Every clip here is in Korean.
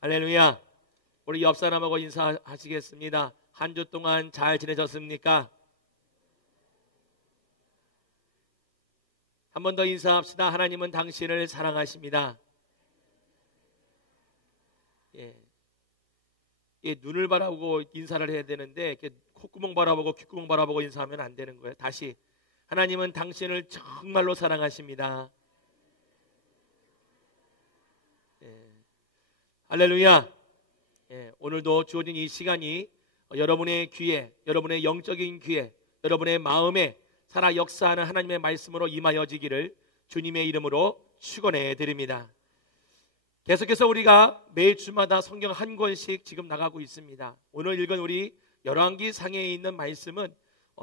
할렐루야. 우리 옆 사람하고 인사하시겠습니다. 한 주 동안 잘 지내셨습니까? 한 번 더 인사합시다. 하나님은 당신을 사랑하십니다. 눈을 바라보고 인사를 해야 되는데 이렇게 콧구멍 바라보고 귓구멍 바라보고 인사하면 안 되는 거예요. 다시, 하나님은 당신을 정말로 사랑하십니다. 할렐루야. 오늘도 주어진 이 시간이 여러분의 귀에, 여러분의 영적인 귀에, 여러분의 마음에 살아 역사하는 하나님의 말씀으로 임하여지기를 주님의 이름으로 축원해 드립니다. 계속해서 우리가 매일 주마다 성경 한 권씩 지금 나가고 있습니다. 오늘 읽은 우리 열왕기 상에 있는 말씀은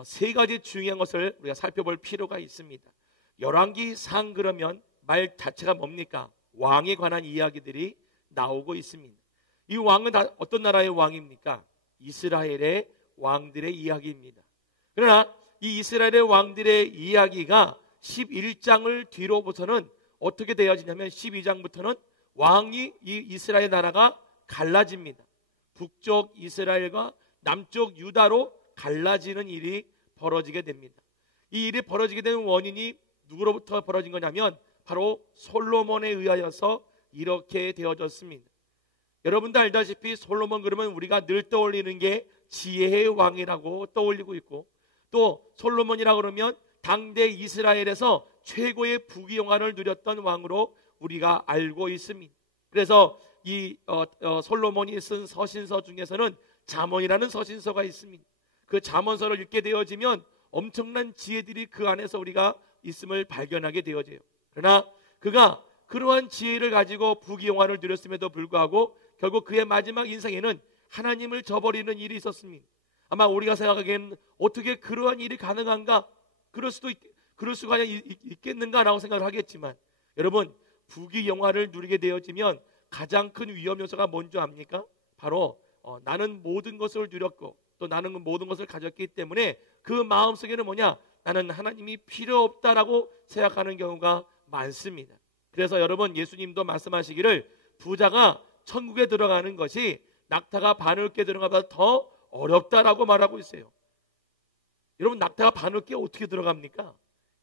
세 가지 중요한 것을 우리가 살펴볼 필요가 있습니다. 열왕기 상 그러면 말 자체가 뭡니까? 왕에 관한 이야기들이 나오고 있습니다. 이 왕은 다 어떤 나라의 왕입니까? 이스라엘의 왕들의 이야기입니다. 그러나 이 이스라엘의 왕들의 이야기가 11장을 뒤로부터는 어떻게 되어지냐면 12장부터는 왕이 이 이스라엘 나라가 갈라집니다. 북쪽 이스라엘과 남쪽 유다로 갈라지는 일이 벌어지게 됩니다. 이 일이 벌어지게 된 원인이 누구로부터 벌어진 거냐면 바로 솔로몬에 의하여서 이렇게 되어졌습니다. 여러분도 알다시피 솔로몬 그러면 우리가 늘 떠올리는 게 지혜의 왕이라고 떠올리고 있고, 또 솔로몬이라고 그러면 당대 이스라엘에서 최고의 부귀영화를 누렸던 왕으로 우리가 알고 있습니다. 그래서 이 솔로몬이 쓴 서신서 중에서는 잠언이라는 서신서가 있습니다. 그 잠언서를 읽게 되어지면 엄청난 지혜들이 그 안에서 우리가 있음을 발견하게 되어져요. 그러나 그가 그러한 지혜를 가지고 부귀영화를 누렸음에도 불구하고 결국 그의 마지막 인생에는 하나님을 저버리는 일이 있었습니다. 아마 우리가 생각하기에는 어떻게 그러한 일이 가능한가? 그럴 수가 있겠는가라고 생각을 하겠지만, 여러분, 부귀영화를 누리게 되어지면 가장 큰 위험 요소가 뭔지 압니까? 바로 나는 모든 것을 누렸고 또 나는 모든 것을 가졌기 때문에 그 마음속에는 뭐냐? 나는 하나님이 필요 없다라고 생각하는 경우가 많습니다. 그래서 여러분, 예수님도 말씀하시기를 부자가 천국에 들어가는 것이 낙타가 바늘께 들어가보다 더 어렵다라고 말하고 있어요. 여러분, 낙타가 바늘께 어떻게 들어갑니까?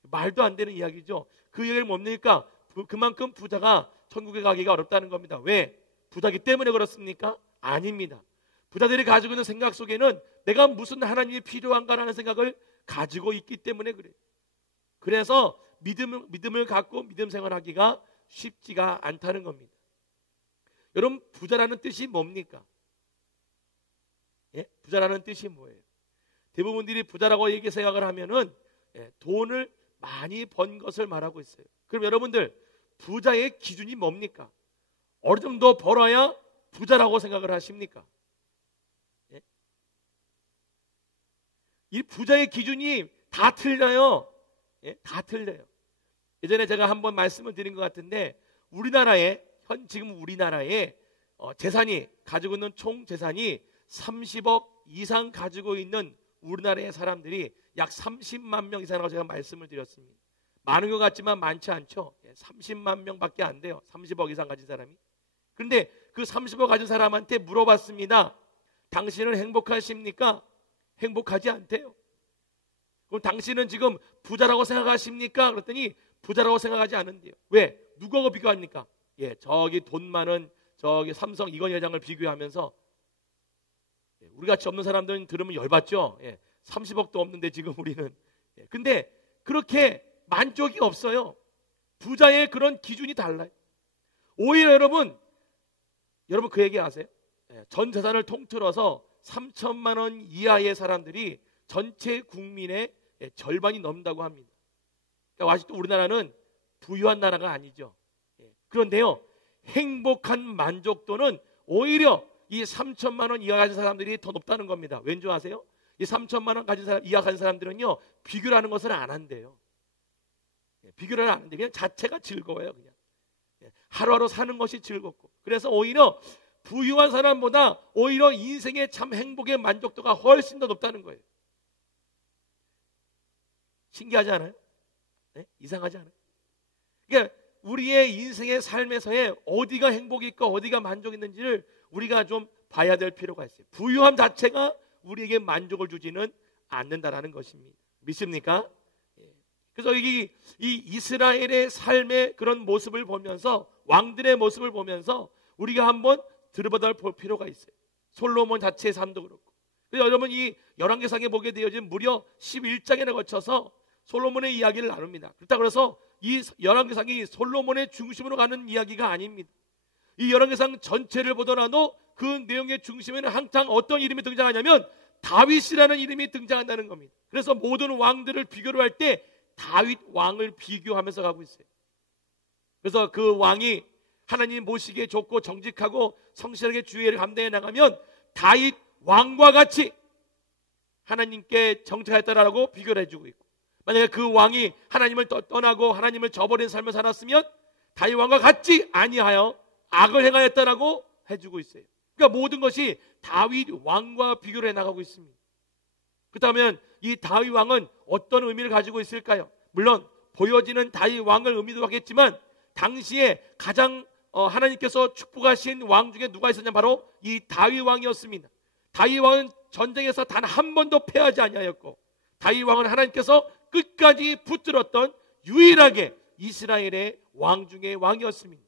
말도 안 되는 이야기죠. 그 얘기는 뭡니까? 그만큼 부자가 천국에 가기가 어렵다는 겁니다. 왜? 부자기 때문에 그렇습니까? 아닙니다. 부자들이 가지고 있는 생각 속에는 내가 무슨 하나님이 필요한가라는 생각을 가지고 있기 때문에 그래요. 그래서 믿음을 갖고 믿음 생활하기가 쉽지가 않다는 겁니다. 여러분, 부자라는 뜻이 뭡니까? 부자라는 뜻이 뭐예요? 대부분들이 부자라고 생각을 하면은 돈을 많이 번 것을 말하고 있어요. 그럼 여러분들, 부자의 기준이 뭡니까? 어느 정도 벌어야 부자라고 생각을 하십니까? 이 부자의 기준이 다 틀려요. 다 틀려요. 예전에 제가 한번 말씀을 드린 것 같은데, 지금 우리나라에 재산이, 가지고 있는 총 재산이 30억 이상 가지고 있는 우리나라의 사람들이 약 30만 명 이상이라고 제가 말씀을 드렸습니다. 많은 것 같지만 많지 않죠. 30만 명밖에 안 돼요. 30억 이상 가진 사람이. 그런데 그 30억 가진 사람한테 물어봤습니다. 당신은 행복하십니까? 행복하지 않대요. 그럼 당신은 지금 부자라고 생각하십니까? 그랬더니 부자라고 생각하지 않은데요. 왜? 누구하고 비교합니까? 저기 돈 많은 저기 삼성 이건희 회장을 비교하면서, 우리같이 없는 사람들은 들으면 열받죠. 30억도 없는데 지금 우리는. 근데 그렇게 만족이 없어요. 부자의 그런 기준이 달라요. 오히려 여러분 그 얘기 아세요? 전 재산을 통틀어서 3천만 원 이하의 사람들이 전체 국민의 절반이 넘는다고 합니다. 그러니까 아직도 우리나라는 부유한 나라가 아니죠. 그런데요, 행복한 만족도는 오히려 이 3천만 원 이하 가진 사람들이 더 높다는 겁니다. 왠지 아세요? 이 3천만 원 이하 가진 사람들은요, 비교를 하는 것을 안 한대요. 비교를 안 하는데 그냥 자체가 즐거워요. 그냥 하루하루 사는 것이 즐겁고, 그래서 오히려 부유한 사람보다 오히려 인생의 참 행복의 만족도가 훨씬 더 높다는 거예요. 신기하지 않아요? 이상하지 않아요? 그러니까 우리의 인생의 삶에서의 어디가 행복이 있고 어디가 만족이 있는지를 우리가 좀 봐야 될 필요가 있어요. 부유함 자체가 우리에게 만족을 주지는 않는다라는 것입니다. 믿습니까? 그래서 이 이스라엘의 삶의 그런 모습을 보면서, 왕들의 모습을 보면서 우리가 한번 들여다볼 필요가 있어요. 솔로몬 자체의 삶도 그렇고. 그래서 여러분, 이 열왕기상에 보게 되어진 무려 11장에 거쳐서 솔로몬의 이야기를 나눕니다. 그렇다고 해서 이 열왕기상이 솔로몬의 중심으로 가는 이야기가 아닙니다. 이 열왕기상 전체를 보더라도 그 내용의 중심에는 항상 어떤 이름이 등장하냐면 다윗이라는 이름이 등장한다는 겁니다. 그래서 모든 왕들을 비교를 할 때 다윗 왕을 비교하면서 가고 있어요. 그래서 그 왕이 하나님 보시기에 좋고 정직하고 성실하게 주의를 감당해 나가면 다윗 왕과 같이 하나님께 정직하였다라고 비교를 해주고 있고, 만약에 그 왕이 하나님을 떠나고 하나님을 저버린 삶을 살았으면 다윗 왕과 같지 아니하여 악을 행하였다라고 해주고 있어요. 그러니까 모든 것이 다윗 왕과 비교를 해나가고 있습니다. 그렇다면 이 다윗 왕은 어떤 의미를 가지고 있을까요? 물론 보여지는 다윗 왕을 의미도 하겠지만 당시에 가장 하나님께서 축복하신 왕 중에 누가 있었냐, 바로 이 다윗 왕이었습니다. 다윗 왕은 전쟁에서 단 한 번도 패하지 아니하였고, 다윗 왕은 하나님께서 끝까지 붙들었던 유일하게 이스라엘의 왕 중에 왕이었습니다.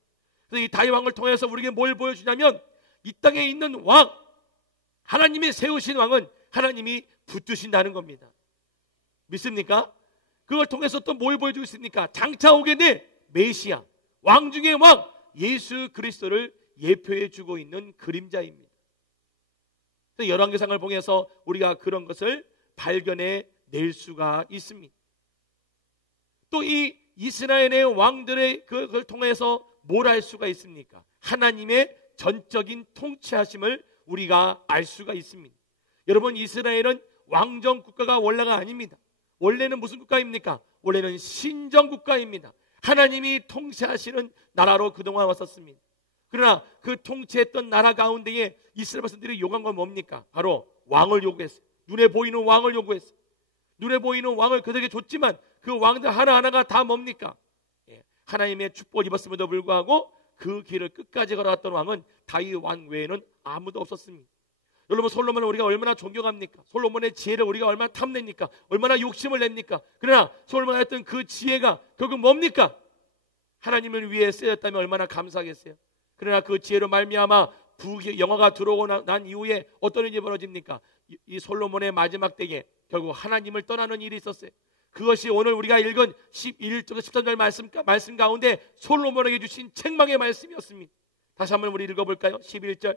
그래서 이 다윗 왕을 통해서 우리에게 뭘 보여주냐면, 이 땅에 있는 왕, 하나님이 세우신 왕은 하나님이 붙드신다는 겁니다. 믿습니까? 그걸 통해서 또 뭘 보여주고 있습니까? 장차 오게 될 메시아, 왕 중의 왕 예수 그리스도를 예표해 주고 있는 그림자입니다. 열왕기상을 통해서 우리가 그런 것을 발견해 낼 수가 있습니다. 또 이 이스라엘의 왕들의 그걸 통해서 뭘 알 수가 있습니까? 하나님의 전적인 통치하심을 우리가 알 수가 있습니다. 여러분, 이스라엘은 왕정 국가가 원래가 아닙니다. 원래는 무슨 국가입니까? 원래는 신정 국가입니다. 하나님이 통치하시는 나라로 그동안 왔었습니다. 그러나 그 통치했던 나라 가운데에 이스라엘 백성들이 요구한 건 뭡니까? 바로 왕을 요구했어요. 눈에 보이는 왕을 요구했어요. 눈에 보이는 왕을 그들에게 줬지만 그 왕들 하나하나가 다 뭡니까? 하나님의 축복을 입었음에도 불구하고 그 길을 끝까지 걸어갔던 왕은 다윗 왕 외에는 아무도 없었습니다. 여러분, 솔로몬을 우리가 얼마나 존경합니까? 솔로몬의 지혜를 우리가 얼마나 탐냅니까? 얼마나 욕심을 냅니까? 그러나 솔로몬이 했던 그 지혜가 결국 뭡니까? 하나님을 위해 쓰였다면 얼마나 감사하겠어요. 그러나 그 지혜로 말미암아 영화가 들어오고 난 이후에 어떤 일이 벌어집니까? 이 솔로몬의 마지막 때에 결국 하나님을 떠나는 일이 있었어요. 그것이 오늘 우리가 읽은 11절 13절 말씀 가운데 솔로몬에게 주신 책망의 말씀이었습니다. 다시 한번 우리 읽어볼까요? 11절,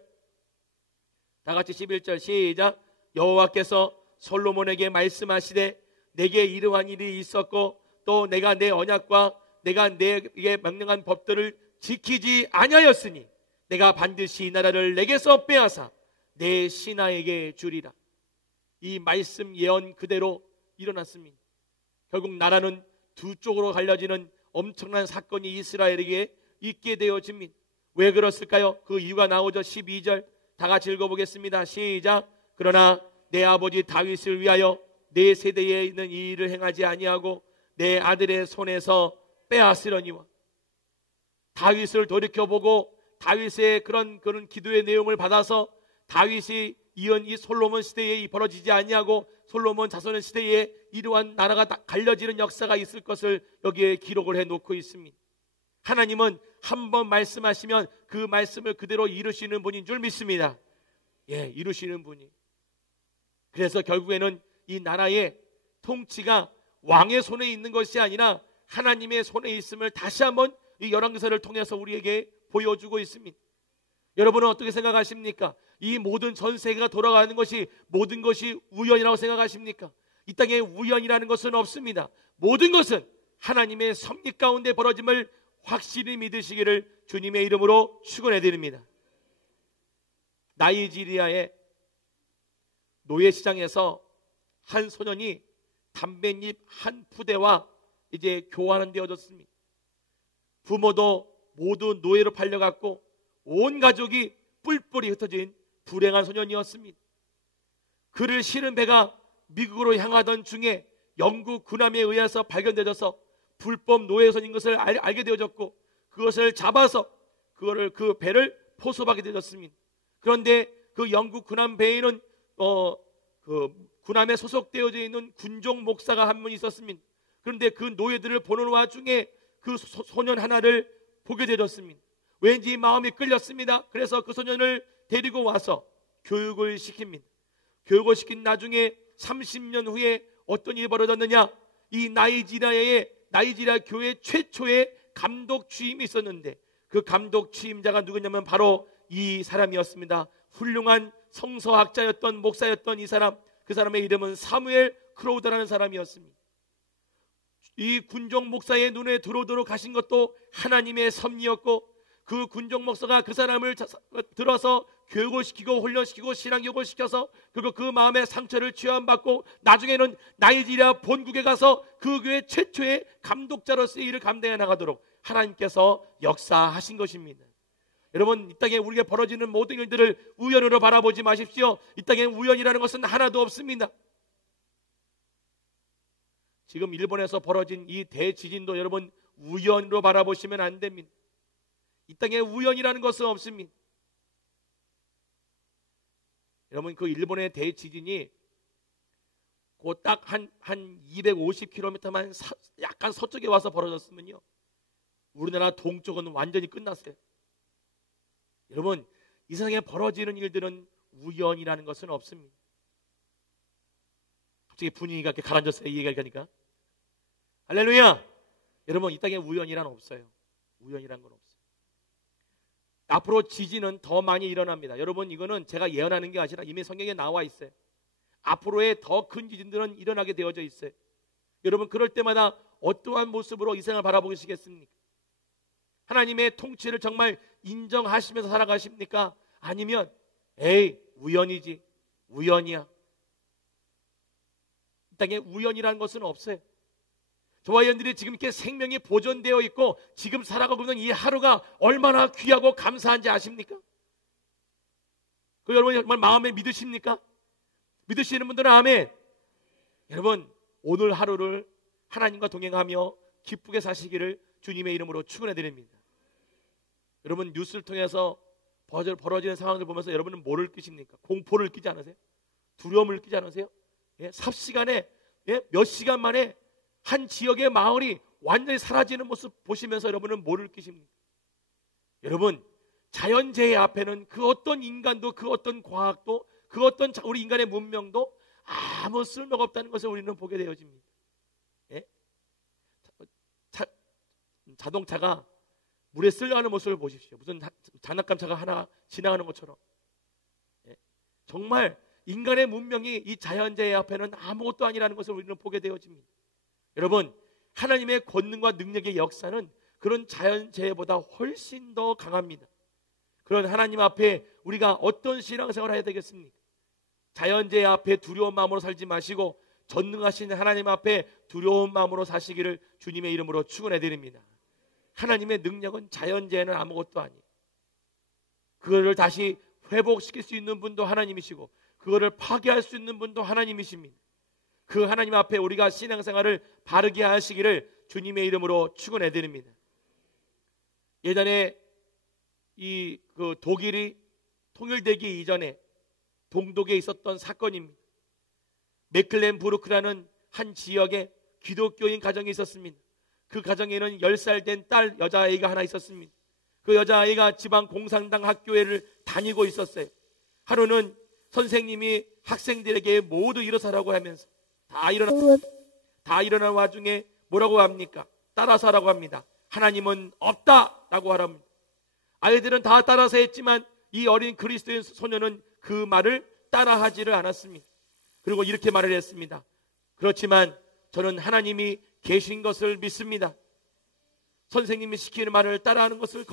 다 같이 11절 시작. 여호와께서 솔로몬에게 말씀하시되 내게 이러한 일이 있었고 또 내가 내 언약과 내가 내게 명령한 법들을 지키지 아니하였으니 내가 반드시 이 나라를 내게서 빼앗아 내 신하에게 주리라. 이 말씀 예언 그대로 일어났습니다. 결국 나라는 두 쪽으로 갈려지는 엄청난 사건이 이스라엘에게 있게 되어집니다. 왜 그렇을까요? 그 이유가 나오죠. 12절 다 같이 읽어보겠습니다. 시작. 그러나 내 아버지 다윗을 위하여 내 세대에 있는 이 일을 행하지 아니하고 내 아들의 손에서 빼앗으려니와. 다윗을 돌이켜보고 다윗의 그런 기도의 내용을 받아서 다윗이 이은 이 솔로몬 시대에 벌어지지 아니하고 솔로몬 자손의 시대에 이러한 나라가 갈려지는 역사가 있을 것을 여기에 기록을 해놓고 있습니다. 하나님은 한번 말씀하시면 그 말씀을 그대로 이루시는 분인 줄 믿습니다. 이루시는 분이. 그래서 결국에는 이 나라의 통치가 왕의 손에 있는 것이 아니라 하나님의 손에 있음을 다시 한번 이 열왕기사를 통해서 우리에게 보여주고 있습니다. 여러분은 어떻게 생각하십니까? 이 모든 전 세계가 돌아가는 것이 모든 것이 우연이라고 생각하십니까? 이 땅에 우연이라는 것은 없습니다. 모든 것은 하나님의 섭리 가운데 벌어짐을 확실히 믿으시기를 주님의 이름으로 축원해 드립니다. 나이지리아의 노예시장에서 한 소년이 담뱃잎 한 푸대와 이제 교환은 되어졌습니다. 부모도 모두 노예로 팔려갔고 온 가족이 뿔뿔이 흩어진 불행한 소년이었습니다. 그를 실은 배가 미국으로 향하던 중에 영국 군함에 의해서 발견되어서 불법 노예선인 것을 알게 되어졌고 그것을 잡아서 그 배를 포섭하게 되었습니다. 그런데 그 영국 군함 배에는 그 군함에 소속되어져 있는 군종 목사가 한 분 있었습니다. 그런데 그 노예들을 보는 와중에 그 소년 하나를 보게 되었습니다. 왠지 마음이 끌렸습니다. 그래서 그 소년을 데리고 와서 교육을 시킵니다. 교육을 시킨 나중에 30년 후에 어떤 일이 벌어졌느냐, 이 나이지리아 교회 최초의 감독 취임이 있었는데 그 감독 취임자가 누구냐면 바로 이 사람이었습니다. 훌륭한 성서학자였던 목사였던 이 사람, 그 사람의 이름은 사무엘 크로우더라는 사람이었습니다. 이 군종 목사의 눈에 들어오도록 하신 것도 하나님의 섭리였고, 그 군종 목사가 그 사람을 들어서 교육을 시키고 훈련시키고 신앙교육을 시켜서 그리고 그 마음의 상처를 치유받고 나중에는 나이지리아 본국에 가서 그 교회 최초의 감독자로서의 일을 감당해 나가도록 하나님께서 역사하신 것입니다. 여러분, 이 땅에 우리에게 벌어지는 모든 일들을 우연으로 바라보지 마십시오. 이 땅에 우연이라는 것은 하나도 없습니다. 지금 일본에서 벌어진 이 대지진도 여러분 우연으로 바라보시면 안 됩니다. 이 땅에 우연이라는 것은 없습니다. 여러분, 그 일본의 대지진이 그 딱 한 250km만 약간 서쪽에 와서 벌어졌으면요, 우리나라 동쪽은 완전히 끝났어요. 여러분, 이 세상에 벌어지는 일들은 우연이라는 것은 없습니다. 갑자기 분위기가 이렇게 가라앉았어요, 이 얘기하니까. 할렐루야! 여러분, 이 땅에 우연이란 없어요. 우연이란 건 없어요. 앞으로 지진은 더 많이 일어납니다. 여러분, 이거는 제가 예언하는 게 아니라 이미 성경에 나와 있어요. 앞으로의 더 큰 지진들은 일어나게 되어져 있어요. 여러분, 그럴 때마다 어떠한 모습으로 이 세상을 바라보시겠습니까? 하나님의 통치를 정말 인정하시면서 살아가십니까? 아니면 에이, 우연이지, 우연이야. 이 땅에 우연이라는 것은 없어요. 저와 여러분들이 지금 이렇게 생명이 보존되어 있고 지금 살아가고 있는 이 하루가 얼마나 귀하고 감사한지 아십니까? 그 여러분 정말 마음에 믿으십니까? 믿으시는 분들은 아멘. 여러분, 오늘 하루를 하나님과 동행하며 기쁘게 사시기를 주님의 이름으로 축원해 드립니다. 여러분, 뉴스를 통해서 벌어지는 상황을 보면서 여러분은 뭐를 느끼십니까? 공포를 느끼지 않으세요? 두려움을 느끼지 않으세요? 삽시간에 몇 시간 만에 한 지역의 마을이 완전히 사라지는 모습 보시면서 여러분은 뭐를 느끼십니까? 여러분, 자연재해 앞에는 그 어떤 인간도, 그 어떤 과학도, 그 어떤 우리 인간의 문명도 아무 쓸모가 없다는 것을 우리는 보게 되어집니다. 자동차가 물에 쓸려가는 모습을 보십시오. 무슨 장난감 차가 하나 지나가는 것처럼. 정말 인간의 문명이 이 자연재해 앞에는 아무것도 아니라는 것을 우리는 보게 되어집니다. 여러분, 하나님의 권능과 능력의 역사는 그런 자연재해보다 훨씬 더 강합니다. 그런 하나님 앞에 우리가 어떤 신앙생활을 해야 되겠습니까? 자연재해 앞에 두려운 마음으로 살지 마시고 전능하신 하나님 앞에 두려운 마음으로 사시기를 주님의 이름으로 축원해 드립니다. 하나님의 능력은 자연재해는 아무것도 아니에요. 그거를 다시 회복시킬 수 있는 분도 하나님이시고 그거를 파괴할 수 있는 분도 하나님이십니다. 그 하나님 앞에 우리가 신앙생활을 바르게 하시기를 주님의 이름으로 축원해 드립니다. 예전에 그 독일이 통일되기 이전에 동독에 있었던 사건입니다. 메클렌부르크라는 한 지역에 기독교인 가정이 있었습니다. 그 가정에는 10살 된 딸 여자아이가 하나 있었습니다. 그 여자아이가 지방 공산당 학교를 다니고 있었어요. 하루는 선생님이 학생들에게 모두 일어서라고 하면서 다 일어난 와중에 뭐라고 합니까? 따라서 하라고 합니다. 하나님은 없다라고 하랍니다. 아이들은 다 따라서 했지만 이 어린 그리스도인 소녀는 그 말을 따라하지를 않았습니다. 그리고 이렇게 말을 했습니다. 그렇지만 저는 하나님이 계신 것을 믿습니다. 선생님이 시키는 말을 따라하는 것을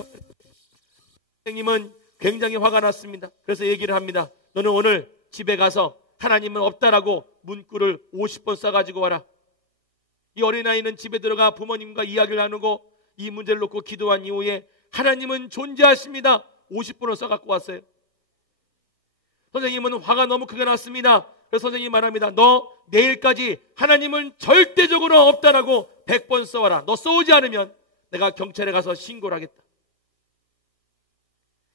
선생님은 굉장히 화가 났습니다. 그래서 얘기를 합니다. 너는 오늘 집에 가서 하나님은 없다라고 문구를 50번 써가지고 와라. 이 어린아이는 집에 들어가 부모님과 이야기를 나누고 이 문제를 놓고 기도한 이후에 하나님은 존재하십니다 50번을 써갖고 왔어요. 선생님은 화가 너무 크게 났습니다. 그래서 선생님이 말합니다. 너 내일까지 하나님은 절대적으로 없다라고 100번 써와라. 너 써오지 않으면 내가 경찰에 가서 신고를 하겠다.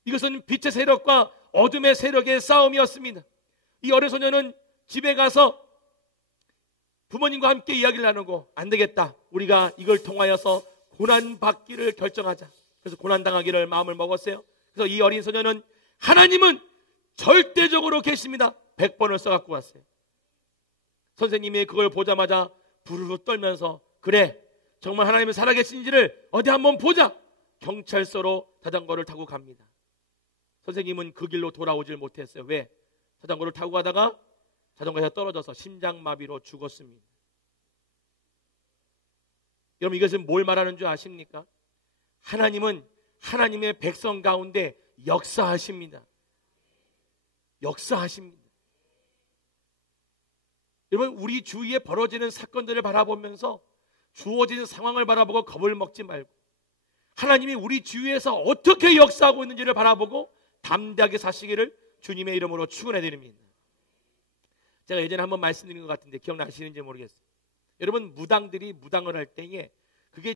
이것은 빛의 세력과 어둠의 세력의 싸움이었습니다. 이 어린 소녀는 집에 가서 부모님과 함께 이야기를 나누고, 안 되겠다, 우리가 이걸 통하여서 고난받기를 결정하자. 그래서 고난당하기를 마음을 먹었어요. 그래서 이 어린 소녀는 하나님은 절대적으로 계십니다 100번을 써갖고 왔어요. 선생님이 그걸 보자마자 부르르 떨면서, 그래, 정말 하나님은 살아계신지를 어디 한번 보자. 경찰서로 자전거를 타고 갑니다. 선생님은 그 길로 돌아오질 못했어요. 왜? 자전거를 타고 가다가 자전거에서 떨어져서 심장마비로 죽었습니다. 여러분, 이것은 뭘 말하는 줄 아십니까? 하나님은 하나님의 백성 가운데 역사하십니다. 역사하십니다. 여러분, 우리 주위에 벌어지는 사건들을 바라보면서 주어지는 상황을 바라보고 겁을 먹지 말고, 하나님이 우리 주위에서 어떻게 역사하고 있는지를 바라보고 담대하게 사시기를 주님의 이름으로 축원해 드립니다. 제가 예전에 한번 말씀드린 것 같은데 기억나시는지 모르겠어요. 여러분, 무당들이 무당을 할 때에 그게